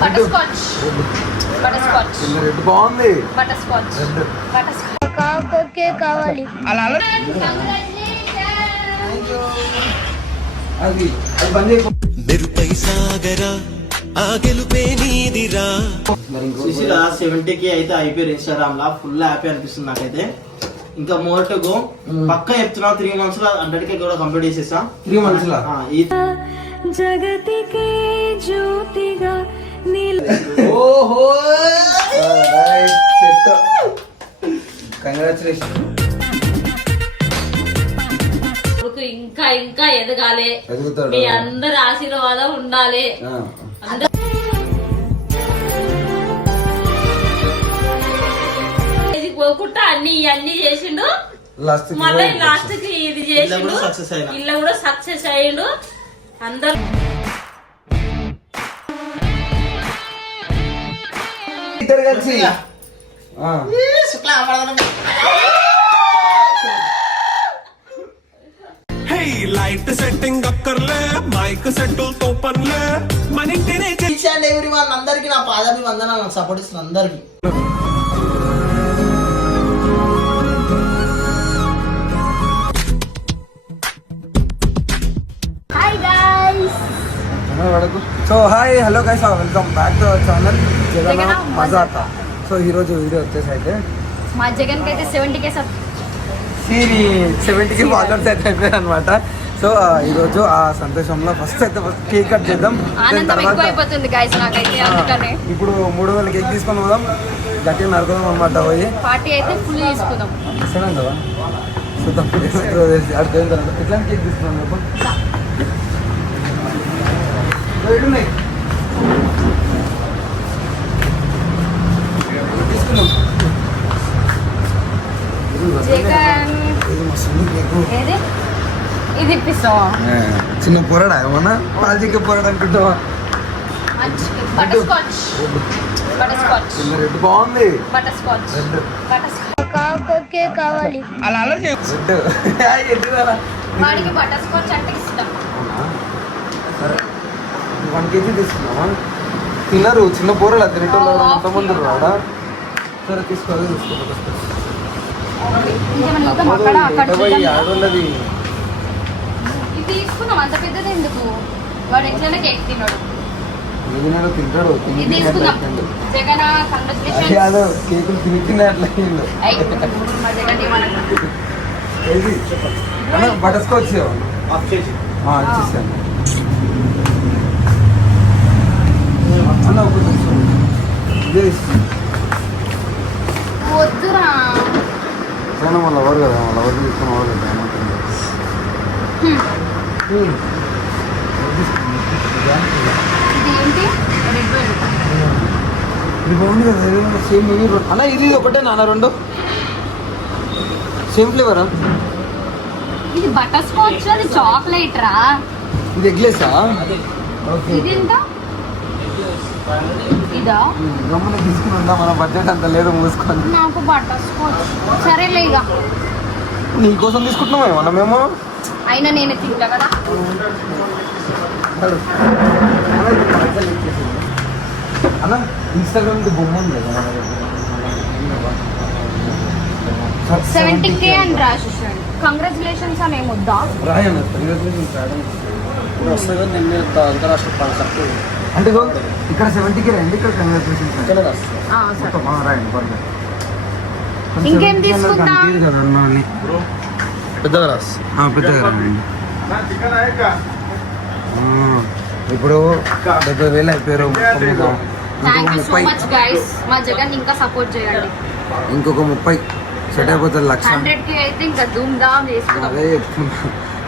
Butter scotch red బాగుంది. Butter scotch కాకొకే కావాలి. అలా అది బంద్ చేయకు. మెరుపై సాగరా ఆ గెలుపే నీదిరా. సుశీల 70K అయితే అయిపోయారు ఇన్స్టాగ్రామ్ లా. ఫుల్ హ్యాపీ అనిపిస్తుంది నాకైతే. ఇంకా మోర్ టు గో. పక్క చెప్తున్నా 3 months లో 100K కూడా కంప్లీట్ చేసేస్తా. 3 months లో జగతికే జ్యోతిగా ఓహో రైట్ సెట్. కంగ్రాచులేషన్. ఇంకా ఇంకా ఎదగాలి. ఎదుగుతాడు. మీ అందరి ఆశీర్వాదం ఉండాలి. పోకుండా అన్ని చేసిండు. మళ్ళీ లాస్ట్ కి ఇది చేసిండు. ఇల్లు కూడా సక్సెస్ అయ్యిండు. అందరు ఇద్దరు కలిసి లైట్ సెట్టింగ్ అక్కర్లే మైక్ సెట్టులతో పనిలే మన ఇంటినే ఎవరి వాళ్ళందరికీ నా పాదాభివందనాలు. నాకు సపోర్ట్ ఇస్తున్న అందరికి. So hi hello guys, welcome back to our channel Jagan Majaka. So ఈరోజు వీడియో వచ్చేసి అయితే మా జగన్ కి అయితే 70K 70K ఫాలోవర్స్ అయితే అయిపోయారు అనమాట. సో ఈరోజు ఆ సంతోషంలో ఫస్ట్ అయితే కేక్ కట్ చేద్దాం. ఇప్పుడు 300 కేక్ తీసుకొని పోదాం, గట్టిగా నరుకుదాం అనమాట. పోయి పార్టీ అయితే ఫుల్ తీసుకుందాం. ఇస్తాను కదా చూద్దాం. అర్థం తర్వాత ఎట్లాంటి కేక్ తీసుకున్నాం చెప్పు. తీసుకున్నాం. ఇది ఇప్పిస్తావా? చిన్న పొరడా ఏమన్నా పాల్చిక్క పొరడు అనుకుంటావా? రెడ్ బాగుంది. కాకొకే కావాలి. అలా అలా రెడ్ వాడికి బటర్ స్కాచ్ అంటే ఇష్టం. సరే 1 kg తీసుకున్నావా? తినరు చిన్న పొరడా తినేటోళ్ళు ఎంతమంది రాడా? సరే తీసుకోవాలి. ఆడోళ్ళది ఇది తీసుకున్నాం. అంత పెద్దది ఎందుకు? వాడు ఎట్లనే కేక్ తిన్నాడు. ఏదైనా తింటాడు. జగన్ కేకులు తిన్నట్లే బటర్ స్కాచ్ ఇచ్చేసాను అన్న. ఇదే వద్దురా. మన లవర్ కదా, మన లవర్ తీసుకుని వాళ్ళు ఇది బాగుంది కదా. సేమ్ అన్న ఇది ఒకటే నాన్న, 2 సేమ్ ఫ్లేవరా? ఇది బటర్ స్కాచ్, అది చాక్లెట్ రా. ఇది ఎగ్లెసా? ఇది ఎంత? ఇదా? గమ్మున తీసుకుని ఉందా, మన బడ్జెట్ అంత లేదు, మూసుకొని. నాకు బటర్ స్కాచ్ సరేలే. ఇక నీకోసం తీసుకుంటున్నామే మనమేమో. అయినా నేను తింటా కదా. అన్న ఇన్స్టాగ్రామ్ బొమ్మ ఉంది కదా, 70K అని రాసేసాడు. కంగ్రాచులేషన్స్ అని ఏమొద్దా? రాయన్న అంటే ఇక్కడ 70K రాయండి, ఇక్కడ కంగ్రాచులేషన్స్ రాయండి. ఇంకేం తీసుకుంటా? పెద్దగా రాస్ పెద్దగా రాయండి. ఇప్పుడు 70,000 అయిపోయారు. Thank you so much guys. మా జగన్ ఇంకా సపోర్ట్ చేయండి. ఇంకొక 30 సెట్ అయిపోతుంది. 100K అయితే ఇంకా ధూమ్ ధామ్ చేసుకుందాం. అదే చెప్తున్నా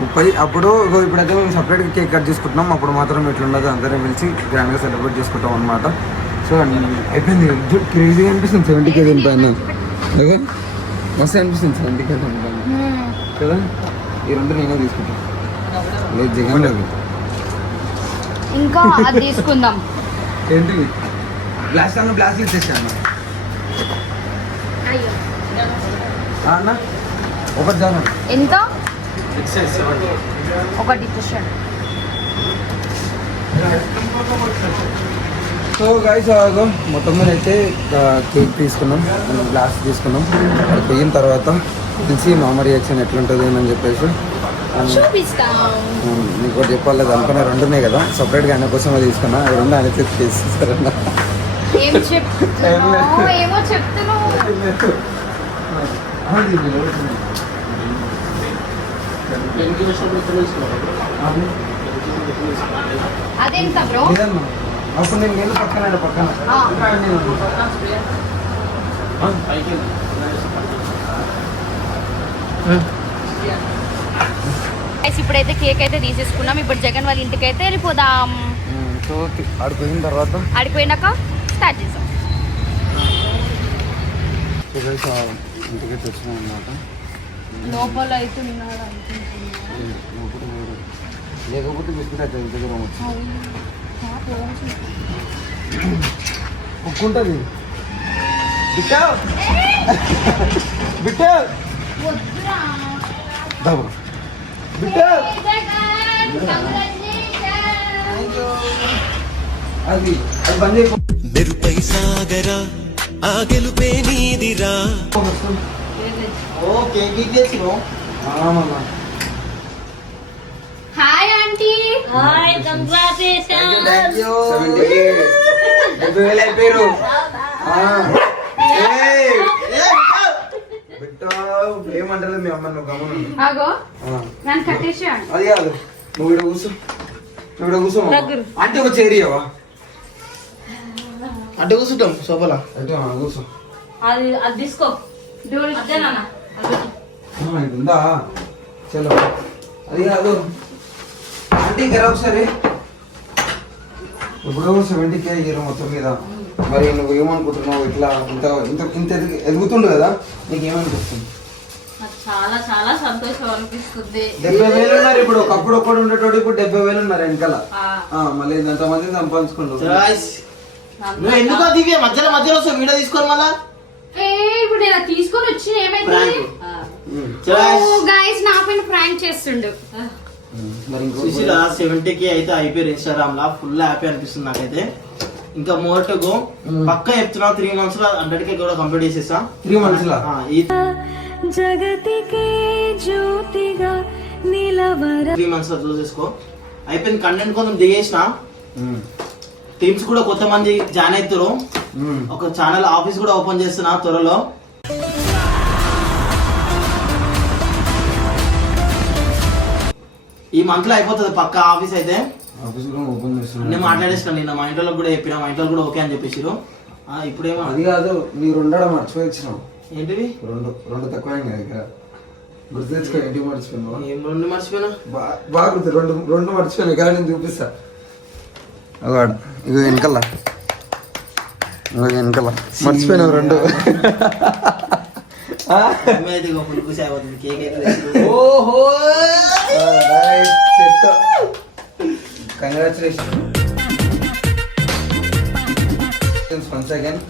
30. అప్పుడు ఇప్పుడైతే మేము సపరేట్గా కేక్ కట్ చేసుకుంటున్నాం. అప్పుడు మాత్రం ఎట్లుండదు, అందరం పిలిచి గ్రాండ్గా సెలబ్రేట్ చేసుకుంటాం అనమాట. సో అయిపోయింది. క్రేజీగా అనిపిస్తుంది 70K తింటాను. మస్తు అనిపిస్తుంది 70K తింటాను కదా. ఈ 2 నేనే తీసుకుంటాను. లేదు జగన్ లేదు. ఇంకా అది తీసుకుందాం. ఏంటి గ్లాస్ అన్న గ్లాస్ ఇచ్చేసాను అన్న. ఒకటి జాన ఎంత? ఒకటి ఇచ్చేసాడు. సో గైస్ మొత్తం మీద అయితే కేక్ తీసుకున్నాం, గ్లాస్ తీసుకున్నాం. అక్కడ పోయిన తర్వాత తెలిసి మా అమ్మ రియాక్షన్ ఎట్లుంటుంది అని చెప్పేసి నీకు ఒకటి చెప్పాలి, దానిపైన 2 ఉన్నాయి కదా, సపరేట్గా ఆయన కోసం తీసుకున్నా. అది 2 ఆయన చేస్తారన్న. అదెంత బ్రో? అప్పుడు నేను వెళ్ళి పక్కన ఇప్పుడైతే కేక్ అయితే తీసేసుకున్నాం. ఇప్పుడు జగన్ వాళ్ళ ఇంటికి అయితే వెళ్ళిపోదాం. సో ఆడిపోయిన తర్వాత ఆడిపోయినాక స్టార్ట్ చేసాం. ఇంటికి వచ్చినాం అన్నమాట. లోపల అయితే లేకపోతే బిస్కెట్ అయితే ఇంటి దగ్గర వచ్చి ఒక్కుంటుంది. బిట్టా బిట్టా బాబు బిట్టా అది అది బంద్ చేయకు. మెరుపై సాగరా ఆ గెలుపే నీదిరా. ఓకే గీకేసినో హాయ్ ఆంటీ. Hi congratulations. 70,000 అయిపోయారు. ఏమంటలేదు మీ అమ్మ, నువ్వు గమనం. ఆగో నన్ను కట్టేసాను. అది కాదు, నువ్వు ఇక్కడ కూర్చో, నువ్వు ఇక్కడ కూర్చో. అంటే ఒక చేరియవా అంటే కూర్చుంటాం సోఫాలా. అంటే కూర్చో. అది అది తీసుకో. అదేనా ఇది ఉందా? చలో. అది కాదు అంటే ఇంకా ఒకసారి ఇప్పుడు 70K ఇయర్ మొత్తం మీద. మరి నువ్వు ఏమనుకుంటున్నావు? ఇట్లా ఇంత ఇంత ఇంత ఎదుగుతుండు కదా, నీకేమనిపిస్తుంది? చాలా చాలా సంతోషం అనిపిస్తుంది. 70,000 ఉన్నారు ఇప్పుడు. ఒకప్పుడు ఒక్కడు ఉండేటోడు, ఇప్పుడు 70,000 ఉన్నారు వెనకాల. మళ్ళీ ఎంతమంది సంపాదించుకుంటారు. నువ్వు ఎందుకో దివ్య మధ్యలో మధ్యలో వస్తావు వీడియో తీసుకొని మళ్ళా. ఇప్పుడు నేను తీసుకొని వచ్చి ఏమైంది? గైస్ నా పైన ప్రాంక్ చేస్తుండు. చూసిరా 70K అయితే అయిపోయారు ఇన్స్టాగ్రామ్ లా. ఫుల్ హ్యాపీ అనిపిస్తుంది నాకైతే. ఇంకా మోర్ టు గో. పక్క చెప్తున్నా 3 months లో 100K కూడా కంప్లీట్ చేసేసా. 3 months లో జగతికే జ్యోతిగా నిలవర 3 months లో చూసేసుకో. అయిపోయింది. కంటెంట్ కొంచెం దిగేసిన. టీమ్స్ కూడా కొత్త మంది జాయిన్ అవుతారు. ఒక ఛానల్ ఆఫీస్ కూడా ఓపెన్ చేస్తున్నా త్వరలో. ఈ మంత్ లో అయిపోతుంది పక్క ఆఫీస్ అయితే. నేను మాట్లాడేసిన నిన్న మా ఇంట్లో కూడా చెప్పిన, మా ఇంట్లో కూడా ఓకే అని చెప్పేసారు. ఇప్పుడేమో అది కాదు, మీరు ఉండడం మర్చిపోయిచ్చినావు. ఏంటివి? రెండు తక్కువ దగ్గర గుర్తు తెచ్చుకో. ఏంటి మర్చిపోయినావు? ఏం 2 మర్చిపోయినా? బాగా గుర్తు. రెండు మర్చిపోయినా కానీ నేను చూపిస్తా. ఇక వెనకల్లా మర్చిపోయినావు 2. ఓహో కంగ్రాచులేషన్ వన్స్ అగైన్.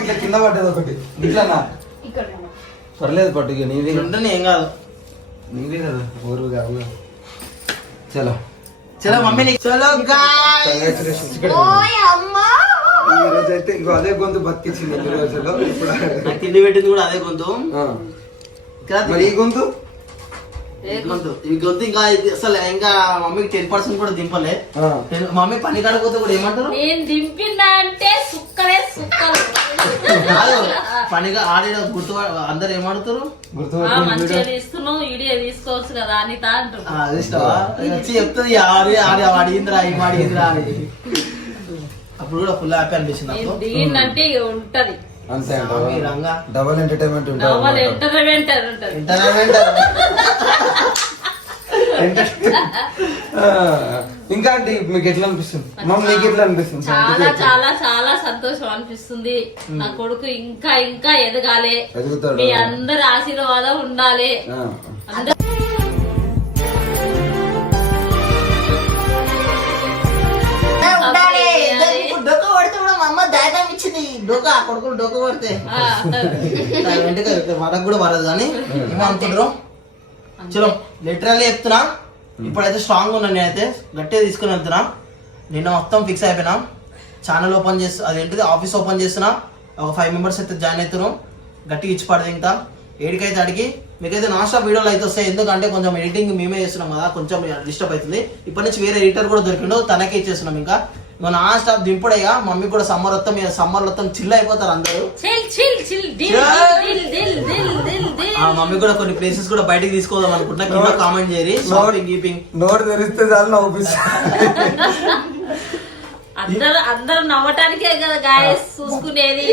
ఇట్లా కింద పడ్డది ఒకటి ఇట్లానా? పర్లేదు పట్టు. ఇక నీది ఏం కాదు, నీదే కదా ఊరు కాదు. చలో చలో మమ్మీ. చలో కంగ్రాచులేషన్స్. ఈ రోజు అయితే ఇంకో అదే గొంతు బతికించింది. ఈ రోజుల్లో ఇప్పుడు తిండి పెట్టింది కూడా అదే గొంతు. మరి ఈ గొంతు ఈ గొంతు ఇంకా అసలు ఇంకా మమ్మీకి 10% కూడా దింపలే. మమ్మీ పని కాడపోతే కూడా ఏమంటారు? నేను దింపినా అంటే సుక్కలే సుక్కలు. పనిగా ఆడే గుర్తు అందరు ఏమంటారు? మంచిగా తీసుకున్నావు, వీడియో తీసుకోవచ్చు కదా అనిత అంటున్నా. వచ్చి చెప్తుంది ఆడి ఆడి అడిగిందిరా ఏం అడిగిందిరా అని. అప్పుడు కూడా ఫుల్ హ్యాపీ అనిపిస్తుంది. దీన్నంటే ఉంటది అంతే. డబల్ ఎంటర్టైన్మెంట్ డబల్ ఎంటర్టైన్మెంట్ ఇంకా అంటే మీకు ఎట్లా అనిపిస్తుంది? మీకు ఎట్లా అనిపిస్తుంది? చాలా చాలా చాలా సంతోషం అనిపిస్తుంది. నా కొడుకు ఇంకా ఇంకా ఎదగాలి, మీ అందరి ఆశీర్వాదం ఉండాలి. డొక్క పడితే కూడా మా అమ్మ దాయితం ఇచ్చింది. డొక్క కొడుకులు డొక్క పడితే మనకు కూడా పడదు కానీ ఏమనుకుంటారు. చలో లిటరల్లీ చెప్తున్నా, ఇప్పుడైతే స్ట్రాంగ్ ఉన్నా. నేనైతే గట్టిగా తీసుకుని వెళ్తున్నా. నిన్న మొత్తం ఫిక్స్ అయిపోయినా. ఛానల్ ఓపెన్ చేస్తా, అదేంటిది ఆఫీస్ ఓపెన్ చేస్తున్నా. ఒక 5 మెంబర్స్ అయితే జాయిన్ అవుతారు. గట్టిగా ఇచ్చి పడదు ఇంకా ఏడికైతే అడిగి మీకైతే నాన్ స్టాప్ వీడియోలు అయితే వస్తాయి. ఎందుకంటే కొంచెం ఎడిటింగ్ మేమే చేస్తున్నాం కదా, కొంచెం డిస్టర్బ్ అవుతుంది. ఇప్పటి నుంచి వేరే ఎడిటర్ కూడా దొరికిండు, తనకే ఇచ్చేస్తున్నాం. ఇంకా నాన్ స్టాప్ దింపుడయ్యా. మమ్మీ కూడా సమ్మర్ మొత్తం చిల్ అయిపోతారు అందరూ. మమ్మీ కూడా కొన్ని ప్లేసెస్ కూడా బయటకి తీసుకోదాం అనుకుంటున్నా. కింద కామెంట్ చేయరి. షాపింగ్ గీపింగ్ నోట్ తెరిస్తే చాలు నవ్వుపిస్తా. అందరూ నవ్వటానికే కదా గాయస్ చూసుకునేది.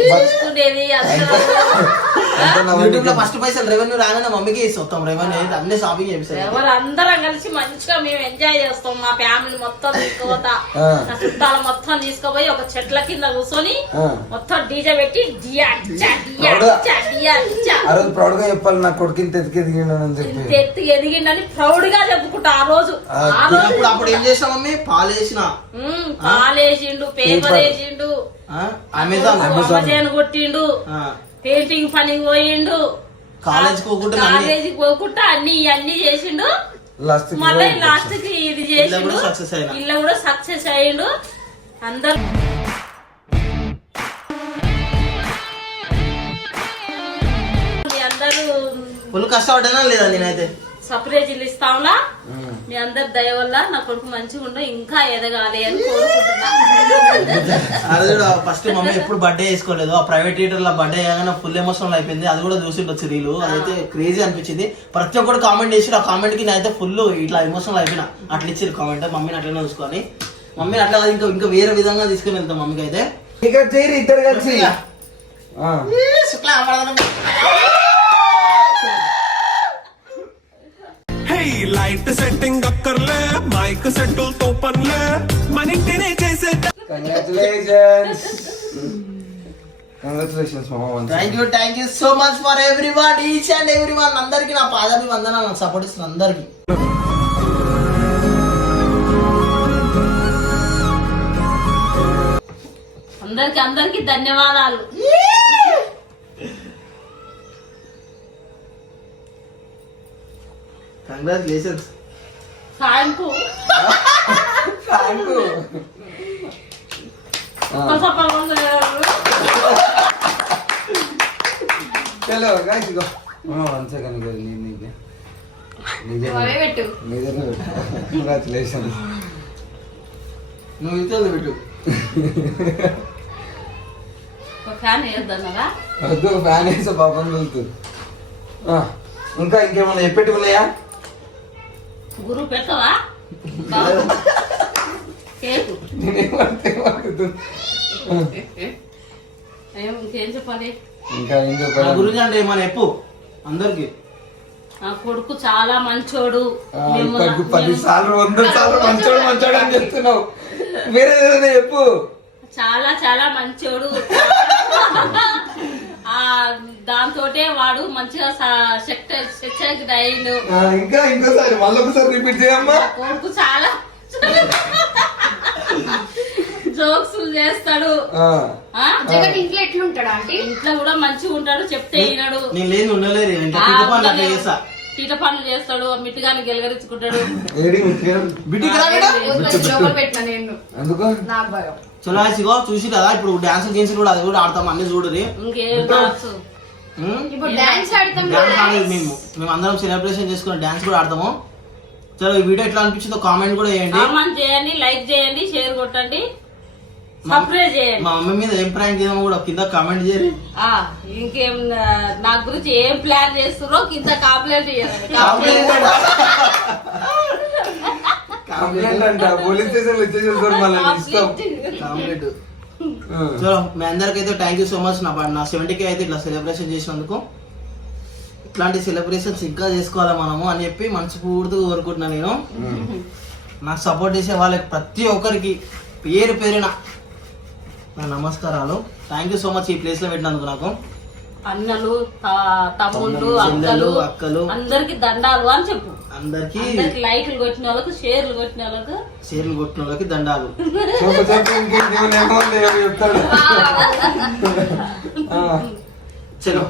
యూట్యూబ్ లో ఫస్ట్ పైసలు రెవెన్యూ రాగానే మమ్మీకి ఇస్తాం. రెవెన్యూ అన్ని షాపింగ్ చేపిస్తాం. ఎవరు అందరం కలిసి మంచిగా మేము ఎంజాయ్ చేస్తాం. మా ఫ్యామిలీ మొత్తం తీసుకుపోతా, నా చుట్టాలు మొత్తం తీసుకుపోయి ఒక చెట్ల కింద కూర్చొని మొత్తం డీజే పెట్టి ప్రౌడ్ గా చెప్పాలి, నా కొడుకుని ఎత్తికి ఎదిగిండని ప్రౌడ్ గా చెప్పుకుంటా. ఆ రోజు అప్పుడు ఏం చేసినా మమ్మీ? పాలేసిన, పాలేసిండు, పేపర్ వేసిండు, అమెజాన్ కొట్టిండు, పెయింటింగ్ పని పోయిండు, కాలేజీకి పోకుండా అన్ని చేసిండు. మళ్ళీ లాస్ట్ కి ఇది చేసిండు. ఇల్లు కూడా సక్సెస్ అయ్యిండు. అందరు ఫుల్ కష్టపడ్డానా లేదా? నేనైతే సపరేట్ ఇల్లు ఇస్తాంలా. మీ అందరి దయ వల్ల నా కొడుకు మంచిగా ఉండు, ఇంకా ఎదగాలి అని కోరుకుంటున్నా. అది కూడా ఫస్ట్ మమ్మీ ఎప్పుడు బర్త్డే చేసుకోలేదు. ఆ ప్రైవేట్ థియేటర్ లో బర్త్డే అయ్యాగానే ఫుల్ ఎమోషనల్ అయిపోయింది. అది కూడా చూసిండొచ్చు రీలు. అదైతే క్రేజీ అనిపించింది. ప్రతి ఒక్కరు కామెంట్ చేసి ఆ కామెంట్ కి నేనైతే ఫుల్ ఇట్లా ఎమోషనల్ అయిపోయినా. అట్లా ఇచ్చారు కామెంట్. మమ్మీని అట్లనే చూసుకొని మమ్మీని అట్లా ఇంకా వేరే విధంగా తీసుకుని వెళ్తాం. మమ్మీకి అయితే ఇద్దరు కలిసి లైట్ సెట్టింగ్ అక్కర్లే, మైక్ సెట్టుల్ తో పనిలే, మన ఇంటినే చేసే. కంగ్రాచులేషన్స్ మామ. Thank you so much for everyone, each and everyone. అందరికి నా పాదాభివందనాలు. నాకు సపోర్ట్ ఇస్తున్న అందరికి. అందరికి ధన్యవాదాలు. కంగ్రాచులేషన్స్. Thank you. చలో గాయ్స్ ఇగో 1 సెకండ్ కంగ్రాచులేషన్స్. నువ్వు ఇస్తే పెట్టు. ఫ్యాన్ వేద్దారా? వద్దు, ఫ్యాన్ వేసా పాపం వెళ్తుంది. ఇంకా ఇంకేమన్నా చెప్పేటి ఉన్నాయా? గురువు పెట్టవా? ఇంకేం చెప్పాలి? ఇంకా ఏం చెప్పాలి? గురించి అంటే ఏమన్నా చెప్పు అందరికి. నా కొడుకు చాలా మంచోడు. 10 సార్లు 100 సార్లు మంచోడు అని చెప్తున్నావు. వేరే ఏదైనా చెప్పు. చాలా చాలా మంచోడు. దాంతోటే వాడు మంచిగా సెక్సెస్ అయ్యిండు. ఇంకోసారి మళ్ళొకసారి రిపీట్ చేయమ్మా. కొడుకు చాలా జోక్స్ చేస్తాడు. జగన్ ఇంట్లో ఎట్లుంటాడు అంటే? ఇంట్లో కూడా మంచిగా ఉంటాడు, చెప్తే వినడు. తీట పనులు చేస్తాడు, మిట్టిగాని గెలగరించుకుంటాడు. చలో చూసి కదా ఇప్పుడు డాన్స్ గేమ్స్ కూడా అది కూడా ఆడతాం. అన్ని చూడరి. మేము అందరం సెలబ్రేషన్ చేసుకుని డాన్స్ కూడా ఆడతాము. చలో ఈ వీడియో ఎట్లా అనిపించిందో కామెంట్ కూడా చేయండి, లైక్ చేయండి, షేర్ కొట్టండి, సబ్స్క్రైబ్ చేయండి. మా మమ్మీ మీద ఏం ప్రాంక్ చేద్దామో కూడా కింద కామెంట్ చేయరు. ఇంకేం నా గురించి ఏం ప్లాన్ చేస్తున్నారో కింద కాంప్లైంట్ చేయాలి. చలో మీ అందరికైతే థ్యాంక్ యూ సో మచ్. నా 70K అయితే ఇట్లా సెలబ్రేషన్ చేసినందుకు. ఇట్లాంటి సెలబ్రేషన్స్ ఇంకా చేసుకోవాలి మనము అని చెప్పి మనస్ఫూర్తిగా కోరుకుంటున్నాను నేను. నాకు సపోర్ట్ చేసే వాళ్ళకి ప్రతి ఒక్కరికి పేరు పేరున నా నమస్కారాలు. థ్యాంక్ యూ సో మచ్ ఈ ప్లేస్ లో పెట్టినందుకు. నాకు అన్నలు, తమ్ముళ్ళు, అక్కలు అందరికి దండాలు అని చెప్పు. అందరికి లైక్లు కొట్టిన వాళ్ళకు, షేర్లు కొట్టిన వాళ్ళకి దండాలు. చెప్తాడు. చలో.